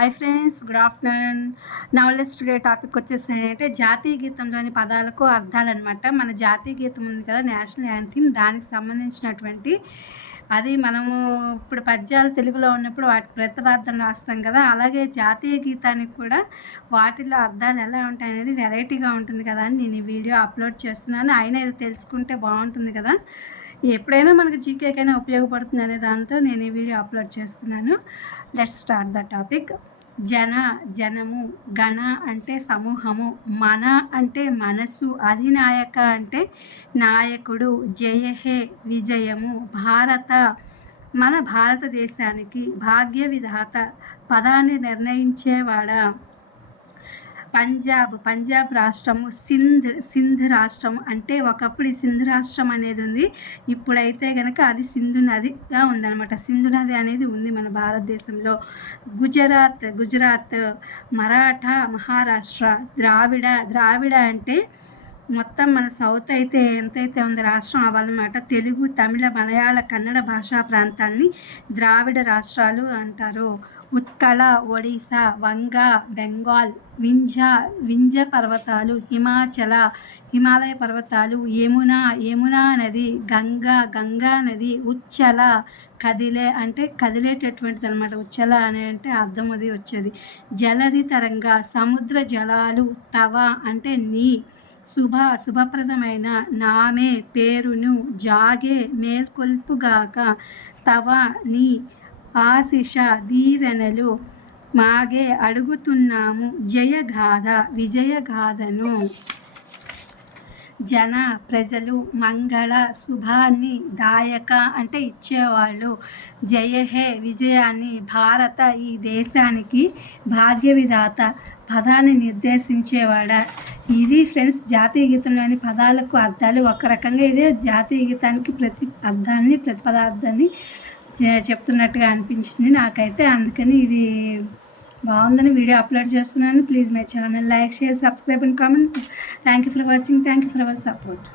Hi friends, good afternoon. నవలెస్ today topic వచ్చేసి ఏంటంటే జాతీయ గీతంలోని పదాలకు అర్థాలు అనమాట. మన జాతీయ గీతం ఉంది కదా, నేషనల్ యాంథమ్, దానికి సంబంధించినటువంటి అది మనము ఇప్పుడు పద్యాలు తెలుగులో ఉన్నప్పుడు వాటి ప్రతిపదార్థం రాస్తాం కదా, అలాగే జాతీయ గీతానికి కూడా వాటిలో అర్థాలు ఎలా ఉంటాయి అనేది వెరైటీగా ఉంటుంది కదా అని నేను ఈ వీడియో అప్లోడ్ చేస్తున్నాను. అయినా ఇది తెలుసుకుంటే బాగుంటుంది కదా, ఎప్పుడైనా మనకు జీకేకైనా ఉపయోగపడుతుంది అనే దాంతో నేను ఈ వీడియో అప్లోడ్ చేస్తున్నాను. Let's start the topic. జనము, గణ అంటే సమూహము, మన అంటే మనసు, అధినాయక అంటే నాయకుడు, జయహే విజయము, భారత మన భారతదేశానికి, భాగ్య విధాత పదాన్ని నిర్ణయించేవాడా, పంజాబ్ రాష్ట్రము, సింధ్ రాష్ట్రం అంటే ఒకప్పుడు ఈ సింధ్ రాష్ట్రం అనేది ఉంది, ఇప్పుడైతే కనుక అది సింధు నదిగా ఉందన్నమాట. సింధు నది అనేది ఉంది మన భారతదేశంలో. గుజరాత్, మరాఠా, మహారాష్ట్ర, ద్రావిడ అంటే మొత్తం మన సౌత్ అయితే ఎంతైతే ఉంది రాష్ట్రం అవ్వాలన్నమాట. తెలుగు, తమిళ, మలయాళ, కన్నడ భాషా ప్రాంతాలని ద్రావిడ రాష్ట్రాలు అంటారు. ఉత్కళ, ఒడిశా, వంగ, బెంగాల్, వింధ్య పర్వతాలు, హిమాలయ పర్వతాలు, యమునా నది, గంగా నది, ఉచ్చల కదిలే అంటే కదిలేటటువంటిది అనమాట. ఉచ్చల అనే అంటే అర్థం అది వచ్చేది. జలధి తరంగ, సముద్ర జలాలు, తవ అంటే నీ, శుభప్రదమైన, నామే పేరును, జాగే మేల్కొల్పుగాక, తవ నీ ఆశిష దీవెనలు, మాగే అడుగుతున్నాము, జయగాథ విజయగాథను. ప్రజలు, మంగళ శుభాన్ని, దాయక అంటే ఇచ్చేవాళ్ళు, జయహే విజయాన్ని, భారత ఈ దేశానికి, భాగ్య విధాత పదాన్ని నిర్దేశించేవాడా. ఇది ఫ్రెండ్స్ జాతీయ గీతంలోని పదాలకు అర్థాలు. ఒక రకంగా ఇదే జాతీయ గీతానికి ప్రతిపదార్థాన్ని చెప్తున్నట్టుగా అనిపించింది నాకైతే. అందుకని ఇది బాగుందని వీడియో అప్లోడ్ చేస్తున్నాను. Please my channel like, share, subscribe and comment. Thank you for watching. Thank you for our support.